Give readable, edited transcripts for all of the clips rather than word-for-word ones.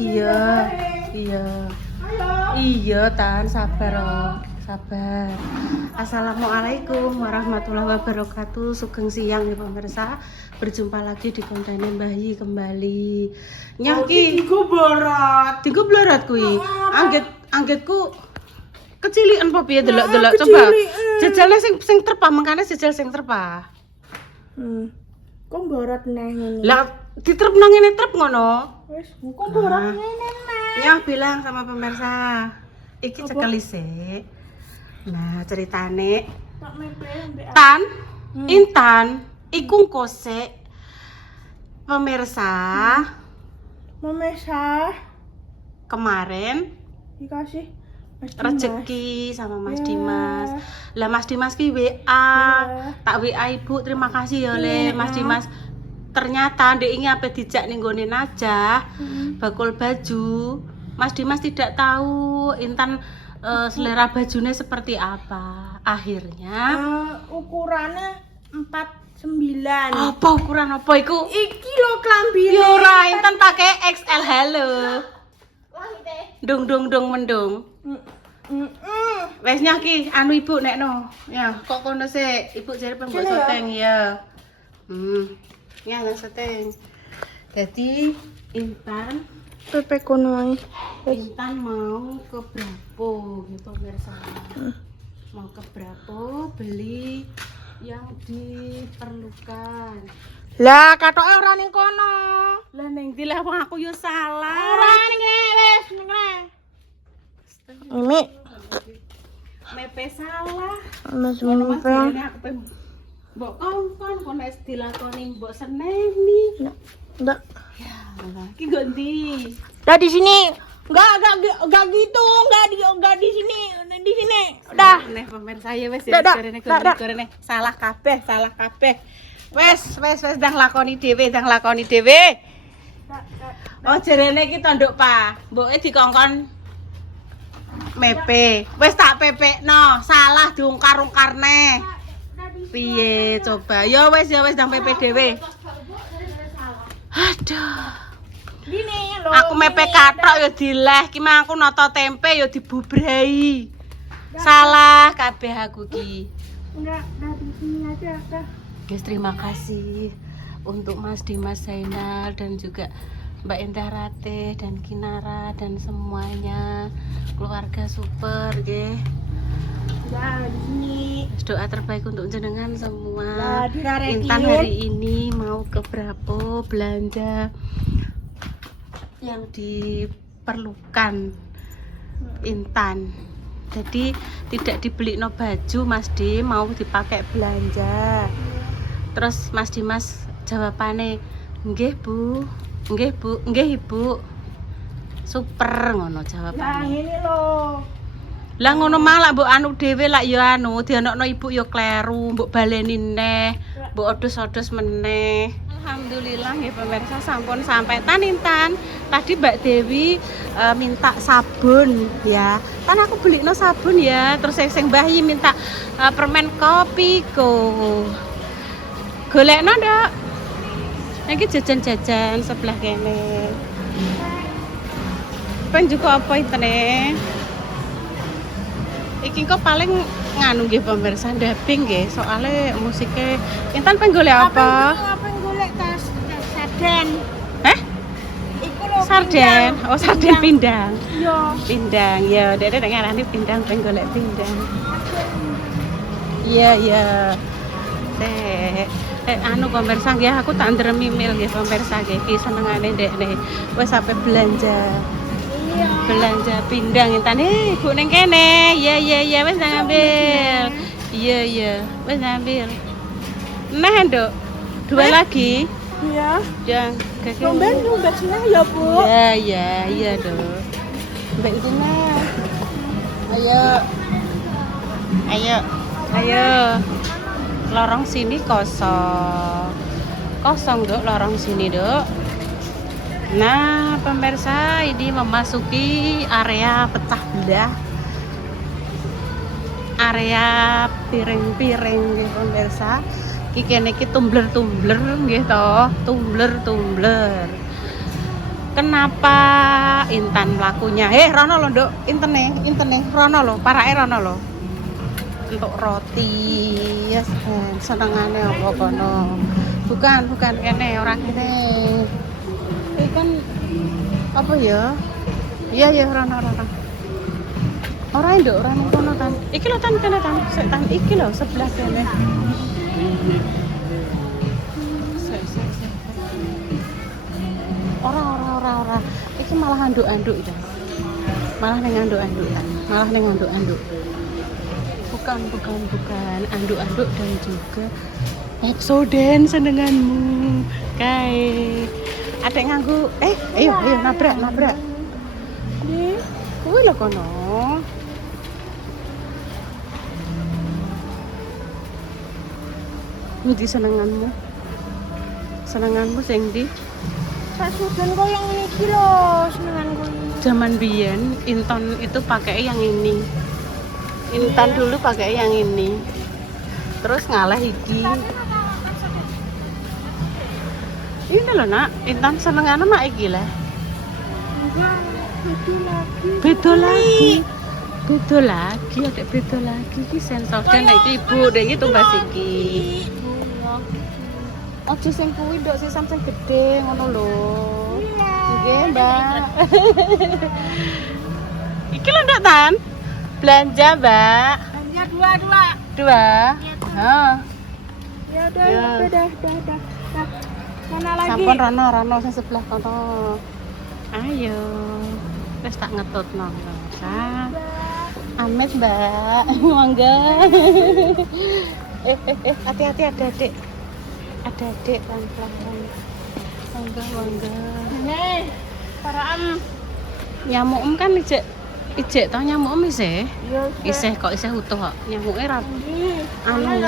Iya. Iya, Tan, sabar, oh. Sabar. Assalamualaikum warahmatullahi wabarakatuh. Sugeng siang ya pemirsa. Berjumpa lagi di konten Mbahyi kembali. Nyaki Digo borat. digo blorat kuwi. Anggitku kecilikan apa piye delok-delok coba. Jajalnya sing terpa mangkane jajal sing terpa. Kok borat neh ngene. Lah diterep nang ngene trep ngono. Wis, kok borat ngene neh. Ya bilang sama pemirsa. Iki cekeli sik. Nah, ceritane Tak mepe mbek Tan, Intan, iku kosek pemirsa Memesa kemarin dikasih Mas Dimas. rezeki sama Mas Ya. Dimas. Lah Mas Dimas ki WA, tak WA Ibu, terima kasih ya Le Mas Dimas. Ternyata ndek ini apa dijak ning gone Najah, bakul baju. Mas Dimas tidak tahu Intan selera bajunya seperti apa. Akhirnya Ukurannya 49. apa ukuran apa iku? Iki lho klambine. Ya ora, Intan pakai XL halo. Dung mendung. Wes nyaki anu Ibu nekno. Ya, kok kono sik? Ibu jare pembok Sini ya. seteng ya. Ya nang seteng. Jadi Intan Intan mau ke Brapo gitu pemirsa. Mau ke Brapo beli yang diperlukan. Lah katoke ora ning kono. Lah ning ndi lah wong aku yo salah. Ora ning kene wis ning kene. Ini Mepe salah. Mas Ngono Mas Mepe. jarene aku pengen mbok kongkon kono wis dilakoni mbok seneni. Enggak. Ya, iki nggo ndi? Udah di sini. Enggak gitu, enggak di sini. Di sini. Udah. Nih pemirsa ya wis Dak, dak, jarene dak. gorene salah kabeh. Wes dah lakoni dhewe. Oh jarene iki tanduk pa. Mboke dikongkon mepe. Wis tak pepekno, salah diungkar-ungkarne. Piye coba? Ya wis ndang pepe dhewe. Aduh. Gini lho. Aku mepe kathok ya dileh, ki mah aku nata tempe ya dibubrai. Salah kabeh aku ki. Enggak di sini aja, dah. Guys, terima kasih untuk Mas Dimas Zainal dan juga Mbak Indah Ratih dan Kinara dan semuanya keluarga super nggih. Ya, di sini. Doa terbaik untuk jenengan semua. Lah, dirarekin. Intan hari ini mau ke Brapo belanja yang diperlukan Intan. Jadi tidak dibeli no baju Mas Di, mau dipakai belanja. Terus Mas Dimas jawabane, "Nggih Bu, nggih Ibu." Super ngono Lah, jawabane. ini loh. Lah ngono malah mbok anu dhewe lak ya anu dianakno Ibu ya kleru, mbok baleni neh, mbok odos-odos meneh. Alhamdulillah ya pemirsa sampun sampai Tan Intan. Tadi Mbak Dewi minta sabun ya. Tan aku beli no sabun ya. Terus sing Mbahyi minta permen kopi go. Golekno ndak? Iki jajan-jajan sebelah kene. Pen juga apa intene? Iki kok paling nganu nggih pemirsa dubbing nggih, soalnya musiknya Intan pengen golek apa? Apa yang golek tas sarden? Iku lho. Sarden. Oh, sarden pindang. Iya. Pindang. Ya, dek ngarani pindang pengen golek pindang. Iya. Anu pemirsa nggih aku tak ndremi mil nggih pemirsa nggih iki senengane ndekne. Wis sampe belanja. Iya. Belanja pindang Intan Bu ning kene. Iya wis nang ambil. Iya wis ngambil. Nah, Nduk. Dua lagi. Iya. Yang kaki. Tumben sini ya, Bu. Iya Dok. Mbak Idina. Ayo. Lorong sini kosong. Kosong, Dok, lorong sini, Dok. Nah, pemirsa, ini memasuki area pecah belah. Area piring-piring nggih pemirsa. Iki kene iki tumbler nggih to, tumbler. Kenapa Intan melakunya? Rono lo nduk, intene, rono lo, parake rono lo. Untuk roti, yes, senengane apa kono? Bukan kene, orang kene. Kan apa ya? Iya rono. Orang nduk, orang kono tan. Iki lo tan kene tan, sik tan iki lo sebelah kene. Ora. Iki malah anduk-anduk itu. Malah ning anduk-anduk ya. Bukan anduk-anduk dan juga Exoden senenganmu. Kae. Adek nganggo ayo nabrak. Nih, kuwi lho kono. Ndi senenganmu? Senenganmu sing ndi? Exoden kok yang iki lho senenganku. Zaman biyen Intan itu pakai yang ini. Intan dulu pakai yang ini. Terus ngalah iki. Ini loh nak, Intan senengane mak iki lah. Beda lagi. Iki sensor dan iki ibu dek iki tumbas iki. Ojo sing kuwi nduk sing sampe gede ngono lho. Nggih, Mbak. Iki lho ndak Tan? Belanja, Mbak. Belanja dua. Heeh. Ya udah. Mana lagi? Sampun rono sing sebelah kono. Ayo. Wis tak ngetutno. Amit, Mbak. Mangga. Hati-hati ada adik. Ada adik pelan-pelan. Mangga. Nih, paraan Nyamuk kan ijek tau nyamuk isih. Iya, Isih utuh kok. Nyamuke ra anu.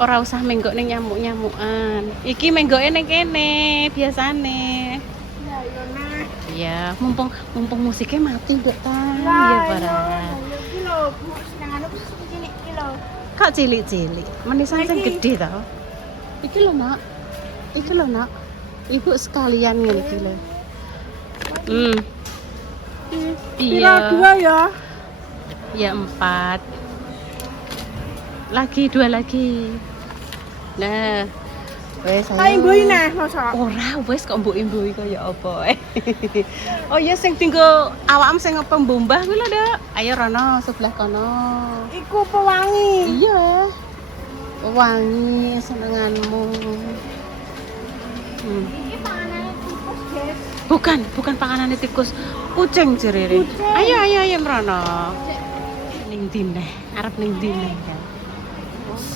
Ora usah menggok ning nyamuk-nyamukan. Iki menggoke ning kene biasane. Iya, mumpung musiknya mati nduk ta. Iya, barang. Iki lho, Bu, senengane cilik iki lho. Kok cilik-cilik. Menisan sing gede tau. Iki lho, Nak. Ibu sekalian ngene iki lho. Iya. Dua ya. Ya 4. Dua lagi. Nah, wes Kae mboi nah, mosok. ora wes kok mbok imbui kaya apa. Oh ya sing tinggo awakmu sing pembombah kuwi lho, Dok. Ayo rono sebelah kono. Iku pewangi. Iya. Wangi senenganmu. Iki panganane tikus, Guys. Bukan panganane tikus. Kucing jerere. Ayo mrono. Ning ndi neh? Arep ning ndi neh?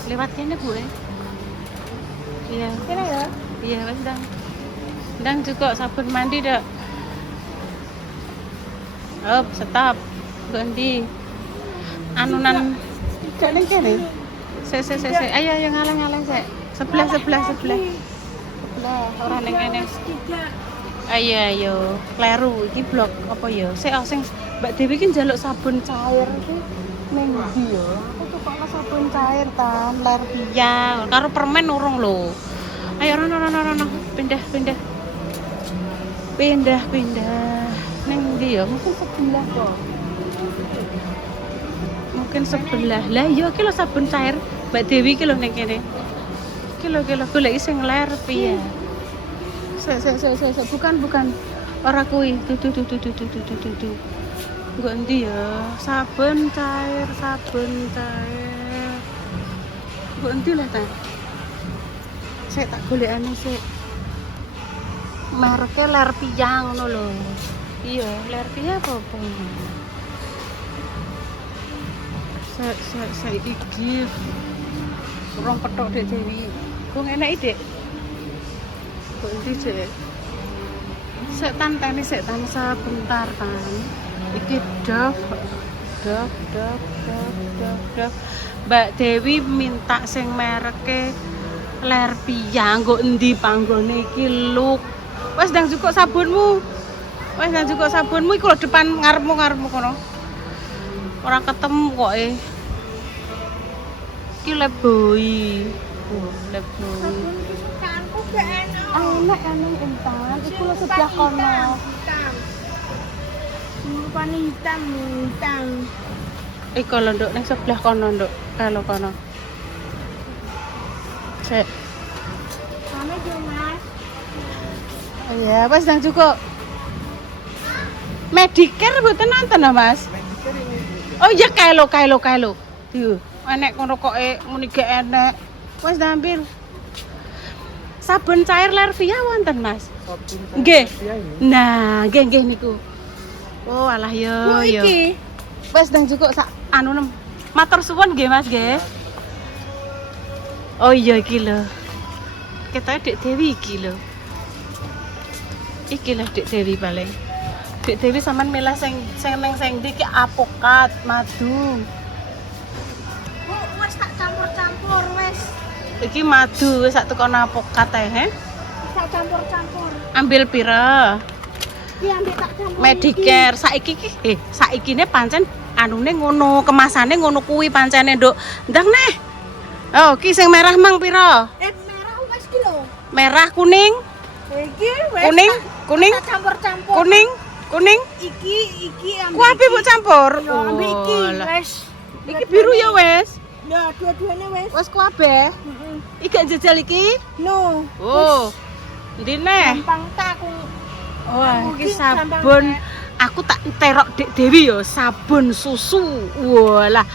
Lewat kene, Bu. Iya. Kene ya. Iya, wis ndang juga sabun mandi, Dok. Stop. Ganti. Anunan gak ning kene. Sik. Ayo ngalang sik. Sebelah. Ora ning kene. Ayo. Kleru iki blok apa ya? Sik sing Mbak Dewi ki njaluk sabun cair iki ning ndi ya? Aku tukokno sabun cair ta, Lervia. Karo permen urung lho. Ayo rono. Pindah. Ning ndi ya? Mungkin sebelah. Lah iya iki lho sabun cair Mbak Dewi ki lho ning kene. Iki lho goleki sing Lervia. Sik. Bukan. Ora kuwi. Tuh. Nggo endi ya? Sabun cair. Nggo endi lah ta? Sik tak golekane sik. Mereke Lervia ngono lho. Iya, Lervia apa? Sik iki. Urung petok Dek Dewi. Ku ngenek Dek. Kok endi Dek? Sik tan sebentar tan. Iki Dove. Mbak Dewi minta sing mereke Lervia. Nggo endi panggone iki Look. Wes ndang cukup sabunmu. Iku lho depan ngarepmu kono. Ora ketemu kok Iki Leboy. Sabun kesukaanku gak enak. nek anu Intan, iku lho sebelah kono. Hitam. Rupane hitam. Iku lho nduk ning sebelah kono nduk, kalau kono. Cek. Sama Jo Mas. Iya, wis nang cukup. Medicare mboten nonton lho, Mas. Oh iya kaelo. Tuh, enek kono koke muni gak enek. Wis ambil. Sabun cair Lervia wonten, Mas? Nggih. Nah, nggih niku. Oh, alah yo yo. Iki. Wis nang cukup sak anu nem. Matur suwun nggih, Mas nggih. Oh iya iki lho. Kita Dek Dewi iki lho. Iki lah Dek Dewi paling. Dek Dewi sampean milih sing neng sing ndi ki apokat, madu. Oh, wis tak campur-campur wis. Iki madu wis sak tekono apokat he. Tak campur-campur. Ambil pira? Iki ambek tak campur. Medicare saiki ki saikine pancen anune ngono, kemasane ngono kuwi pancene, Nduk. Ndang neh. Oh, ki sing merah mang pira? Merah wis ki lho. Merah, kuning, Iki wis. kuning, Tak campur-campur. kuning. Iki ambek. Kuwi ape mbok campur? Yo ambek iki Oh, lah. wis. Iki biru ya wis. Ya, dua-duanya wis. Wis kabeh. Heeh. Iki gak jajal iki? No. Oh. Ndi neh? Gampang tak aku. Wah, iki Iki gampang sabun. teh. Aku tak terok Dek Dewi yo, sabun susu. Walah,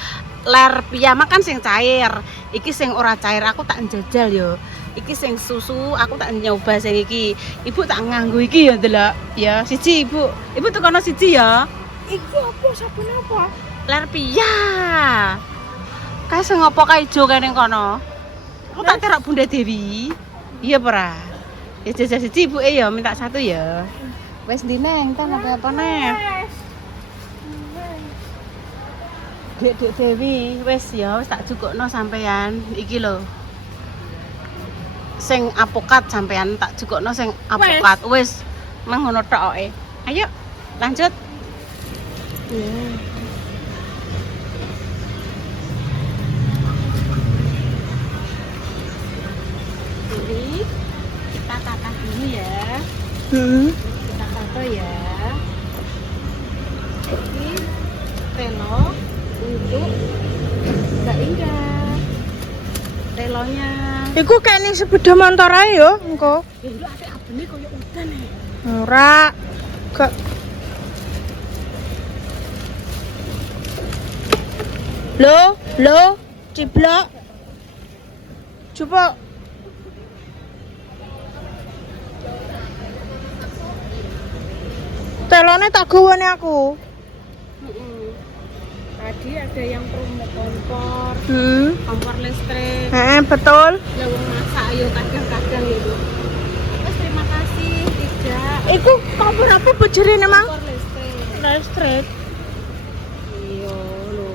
Lervia mah kan sing cair. Iki sing ora cair aku tak njajal yo. Iki sing susu aku tak nyoba sing iki. Ibu tak nganggo iki ya ndelok. Ya, siji Ibu. Ibu tekono siji ya. Iki apa sabun apa? Lervia. Kae sing apa kae ijo kae ning kono. Aku tak terok Bunda Dewi. Iya ora? Ya jajal siji ibuke ya, minta satu ya. Wes ndi neng, tan apa neh? Dek Dewi, wes ya, wes tak cukupno sampean. Iki lho. Sing apokat sampean tak cukupno sing apokat. Wes, mang ngono toke. Ayo, lanjut. Jadi kita tata dulu ya. Kita tato ya. Ini telo untuk Mbak Indah. Telonya. Iku kayaknya sepeda motor ae yo, engko. Ya lu ate abene koyo udan e. Ora. Gak. Lo, ciblok. Coba. Telone tak gawane aku. Tadi ada yang promo kompor, kompor listrik. Betul. Ya wong masak yo kadang-kadang itu. Terus terima kasih tidak Iku kompor apa bojone, Mang? kompor listrik. Listrik. Iya lho.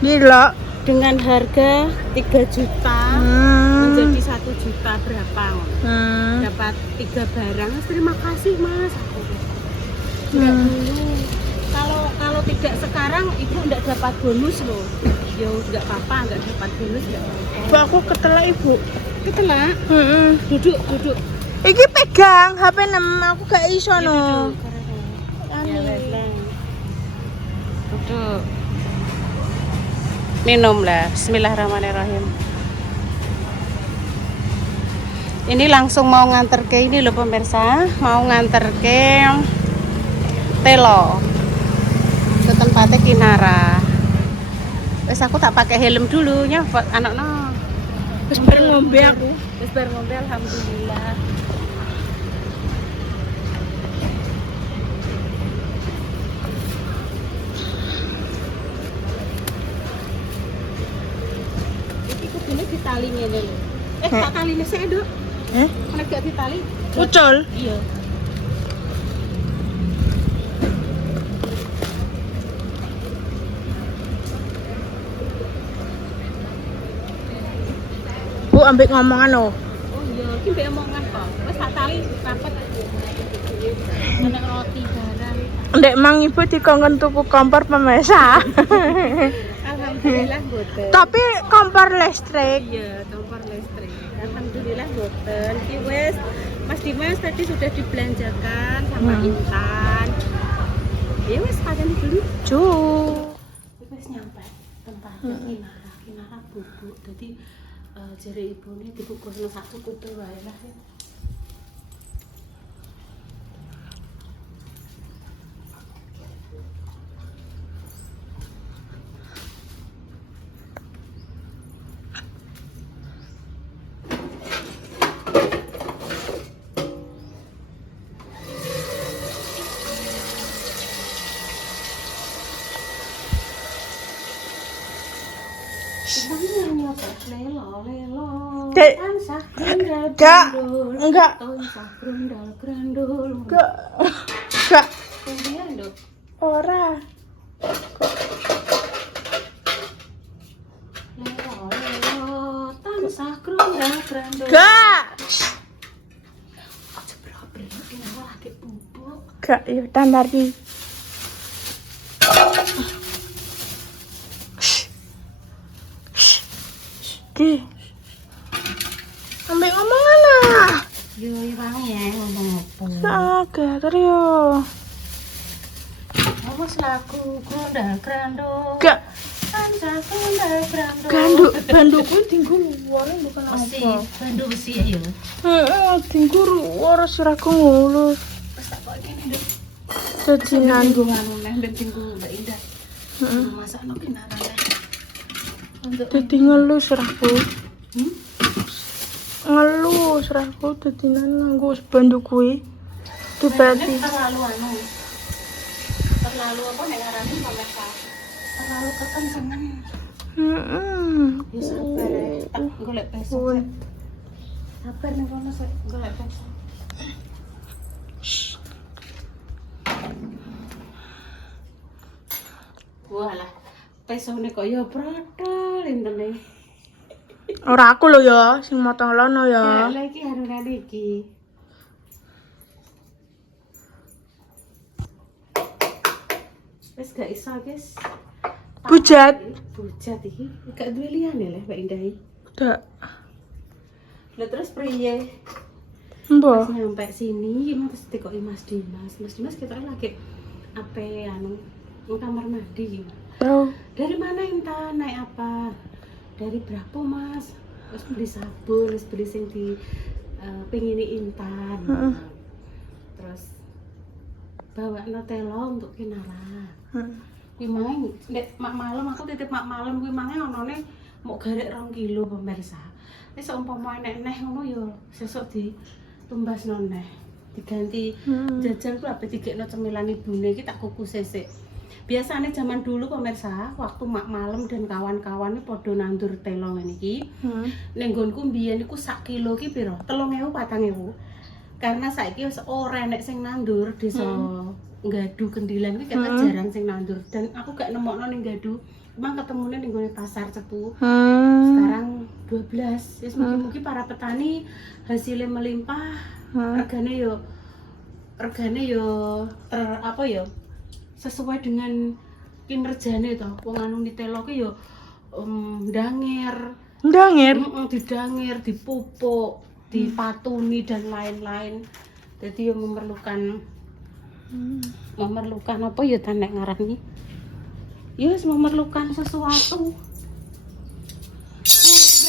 Gila. Dengan harga 3 juta menjadi 1 juta berapa? Dapat 3 barang. Terima kasih Mas. Enggak dulu. Kalau tidak sekarang ibu enggak dapat bonus loh. Ya enggak apa-apa, enggak dapat bonus enggak apa-apa. Bu, aku ketelak ibu. Ketelak. Duduk. Iki pegang HP 6, aku gak iso no. Ya wes lah. Duduk. Minum lah. Bismillahirrahmanirrahim. Ini langsung mau nganter ke ini loh pemirsa, mau nganter ke Telo ke tempatnya Kinara. Wes aku tak pakai helm dulu nya buat anak-anak. Wis bareng ngombe aku. Wis bareng ngombe alhamdulillah. Iki kudune ditali ngene lho. Tak taline sik, Nduk. Nek gak ditali, Ucul. iya. Bu ambek ngomongan no. Oh iya, iki mbek omongan kok. Wis tak tali rapet. Enek roti barang. Ndek Mang ibu dikongkon tuku kompor pemirsa. Alhamdulillah boten. Tapi kompor listrik. Iya, kompor listrik. Alhamdulillah boten. Iki wis Mas Dimas tadi sudah dibelanjakan sama Intan. Ya wes kalian dulu. Wes nyampe tempatnya Kinara bubuk. Jadi jare ibune dibungkusno sak cukupe wae lah. Lelo Dek. tansah grandul Kak, grandul enggak. tansah grandul Gak. kemudian dok Ora. lelo tansah grandul Gak. aja berapa ini lagi bubuk Gak, ya tambah lagi. Ki. Ambil ngomongan lah. yo wangi ngomong apa Sagar yo. ngomong selaku grandul Gak. tansah grandul Ganduk, bandukku tinggu luar bukan mesti apa. bandu besi ayo Tinggu luar siraku ngulus. terus tak kok gini dok Jadi nandu. anu neh ben tinggu Mbak Indah masak no kinarane untuk Jadi ngelus siraku. hmm? Ngelus siraku jadi nganggo banduk kuwi. Dibati. terlalu anu terlalu apa nek ngarani pemirsa terlalu kekencengan ya sabar ya tak golek besok Sek. sabar nih kono sik golek besok walah pesone kok ya protol intene Ora aku lho ya, sing motong lono ya ya. lagi harunane iki wis gak iso guys Bujat. bujat iki gak duwe liyane leh Mbak Indah iki Dak. lah terus priye Mbah. pas nyampe sini terus dikoki Mas Dimas kita lagi apa anu nang kamar mandi Tahu. dari mana Intan naik apa dari berapa Mas terus beli sabun terus beli sing di pengini Intan terus bawa telo untuk Kinara kuwi mang nek mak malam aku titip mak malam kuwi mange onone mau garek 2 kilo pemirsa wis umpama enek neh ngono yo sesuk ditumbasno neh diganti jajan ku ape digekno cemilan ibune iki tak kukus sesek biasanya zaman dulu pemirsa waktu mak malam dan kawan-kawan ini podo nandur telo ngene iki ning nggonku mbiyen iku sak kilo ki piro 3.000 4.000 karena saiki wis ora enek sing nandur desa Gadu Kendilan kuwi kata jarang sing nandur dan aku gak nemokno ning Gadu emang ketemune ning gone pasar Cepu sekarang 12 wis mugi-mugi para petani hasilnya melimpah regane yo apa yo sesuai dengan kinerjane to wong anu nitelo ki yo ndangir didangir dipupuk dipatuni dan lain-lain jadi yo memerlukan apa ya nek ngarani ya yes, memerlukan sesuatu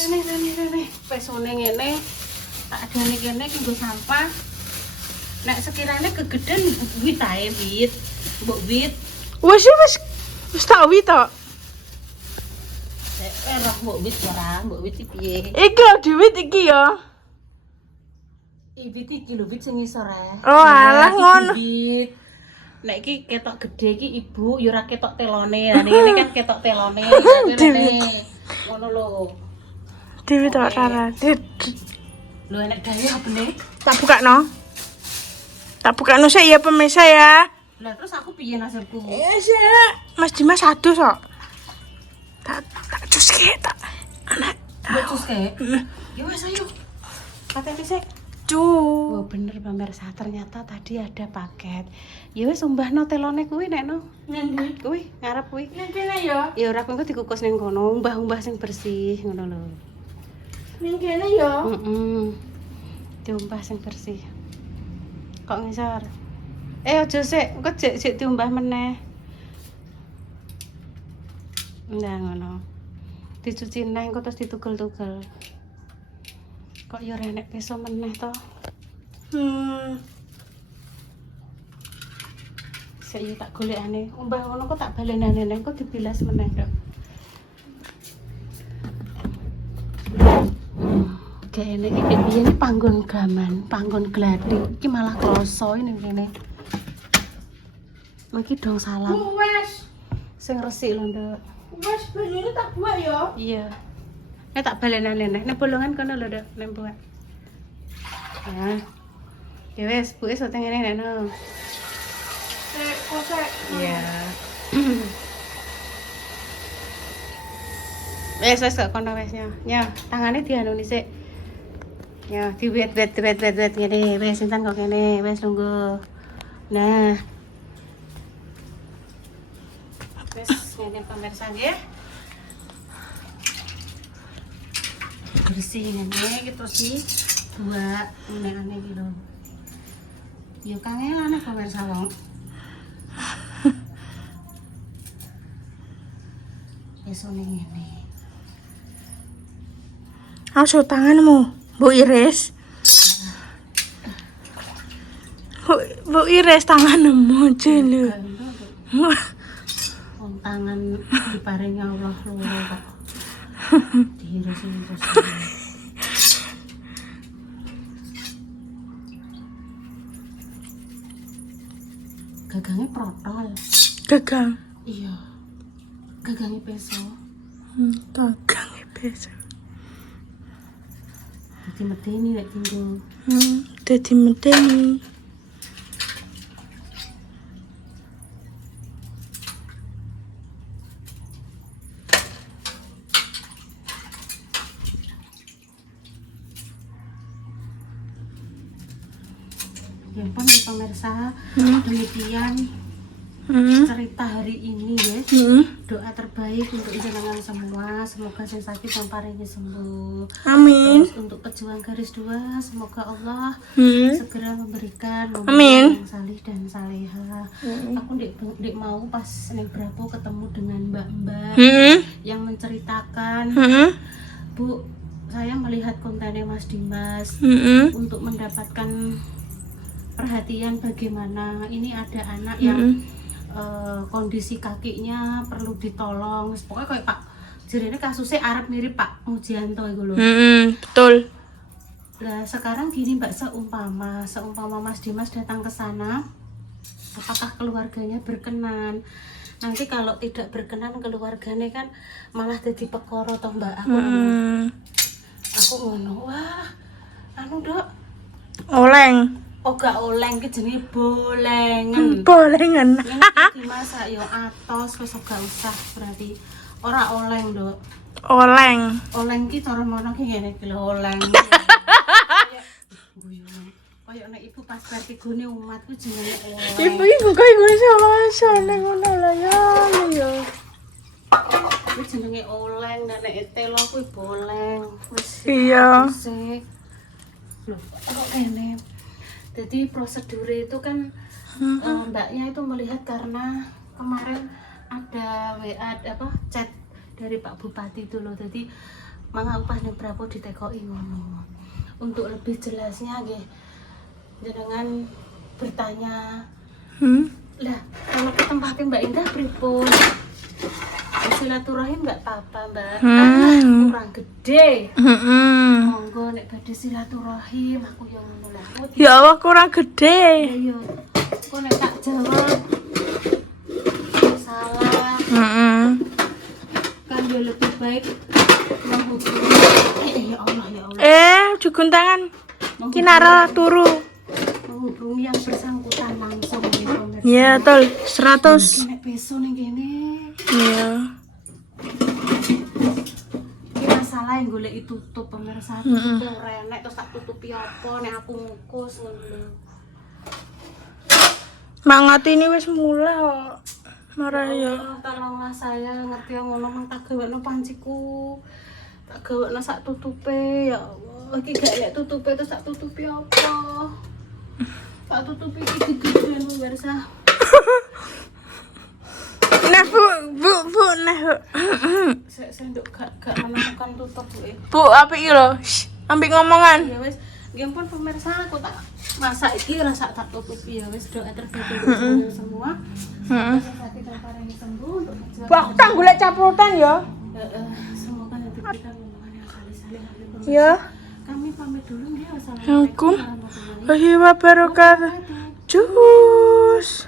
rene pesone ngene tak adane kene iki nggo sampah nek sekiranya kegeden wit ae wit mbok wit Wis tak wi to. roh mbok wit ora mbok wit iki piye Iki lho diwit iki ya. wit iki lho wit sing ngisor ae Oh alah ngono. Nek iki ketok gede iki ibu ya ora ketok telone. Lah ini kan ketok telone. Ngene. Ngono lho. Diwit to Rara. Lho enek gaya apane? Tak bukakno sik ya pemirsa ya. Lah terus aku piye nasibku? Mas Dimas aduh sok. Tak cuske tak. Anak. Terus kek. Ya wes ayo. Katene sik. Oh bener pemirsa ternyata tadi ada paket. Ya wis umbahno telone kuwi nek no. Ngendi? Kuwi ngarep kuwi. Ngendi ya? Ya ora kuwi dikukus ning kono, umbah-umbah sing bersih ngono lho. Ning kene ya. diumbah sing bersih. Kok ngisor? Aja sik, engko jek diumbah meneh. Nah ngono. Dicuci neh engko terus ditugel-tugel. Kok ya renek peso meneh to? Sik yo tak golekane. Umbah ngono kok tak balenane neh engko dibilas meneh, Dok. Kene iki biyen panggon gaman, panggon gladi. Iki malah kloso ini kene. Iki dong salam. Wes, Sing resik lho, Nduk. wes banyune tak buat ya. Iya. Nek tak balenane neh. Nek bolongan kono lho, Dok, nek buat. Nah. Ya wes, buke sote ngene nek no. Kosek. Iya. Wes gak kono wes nya. Ya, tangane dianuni sik. Ya, diwet ngene. Wes sinten kok kene. Wes nunggu. Nah. Wes ngene pemirsa nggih. Bersih ngene iki terus buat ngene iki lho. Yo kangelan pemirsa wong. Besone ngene. Aso tanganmu, Bu Iris. Bu Iris tanganmu jelu. Wong tangan diparingi Allah loro kok. Diiris terus. Gagangnya protol. Gagang. Iya. Gagangnya peso. Gagang biasa. Dadi medeni nek tinggal. Dadi medeni. Ya pun pemirsa, demikian cerita hari ini ya. Doa terbaik untuk jenengan semua, semoga yang sakit dan paringnya sembuh. Amin. Terus untuk pejuang garis 2, semoga Allah segera memberikan Amin. yang salih dan saleha. Aku ndik mau pas ning Bravo ketemu dengan mbak-mbak yang menceritakan, Bu, saya melihat kontennya Mas Dimas untuk mendapatkan perhatian bagaimana ini ada anak yang kondisi kakinya perlu ditolong. Pokoknya kayak Pak jadi kasusnya Arab mirip Pak Mujianto itu loh. Betul. Nah sekarang gini Mbak, seumpama Mas Dimas datang ke sana, apakah keluarganya berkenan? Nanti kalau tidak berkenan keluarganya kan malah jadi pekoro toh Mbak. Aku ngono, wah anu Dok, Oleng. oh gak oleng ki jenenge bolengan. Bolengan. Ini dimasak yo atos wis gak usah, berarti ora oleng, Dok. Oleng. Oleng ki cara mono ki ngene iki lho oleng. Kayak nek ibu pas vertigone umat ku jenenge oleng. Ibu kok iso sana ngono lah ya. Ku jenenge oleng, nek telo kuwi boleng. Wis Iya. Loh, kok kene? Jadi prosedur itu kan mbaknya itu melihat karena kemarin ada WA chat dari Pak Bupati itu loh. Jadi mangga pas ning Bravo ditekoki ngono. Untuk lebih jelasnya nggih jenengan bertanya. Lah, kalau ke tempatnya Mbak Indah pripun? Silaturahim nggak apa-apa Mbak, kurang gede. Monggo nek badhe silaturahim aku yang ngono lah. Ya Allah kurang gede. Iya. Kok nek tak jawab salah. Kan ya lebih baik menghubungi ya Allah. Jugun tangan. Kinara turu. Menghubungi yang bersangkutan langsung ya. Ya, tol 100. Nek peso ning kene. Iya. Masalah yang golek tutup pemirsa, tutup renek terus tak tutupi apa nek aku ngukus ngono. Mangat ini wis mulai kok. Marah ya. Tolonglah saya ngerti yang ngono mang tak gawekno panciku. Tak gawekno sak tutupe ya Allah. Oke gak ya tutupi terus tak tutupi apa? Tak tutupi iki digeden pemirsa. Nah, Bu, nah. Saya nduk gak menemukan tutup Bu. Bu, apa iki lho? Ambil ngomongan. Ya wis, nggih pun pemirsa aku tak masak iki rasa tak tutupi ya wis doa terkabul semua. Heeh. Sakit dan paling sembuh untuk Bu, aku tak golek caprotan ya. semoga nanti kita ngomongan yang kali-kali. Ya. Kami pamit dulu ya. Wassalamualaikum Assalamualaikum warahmatullahi warahmatullahi wabarakatuh. Cus.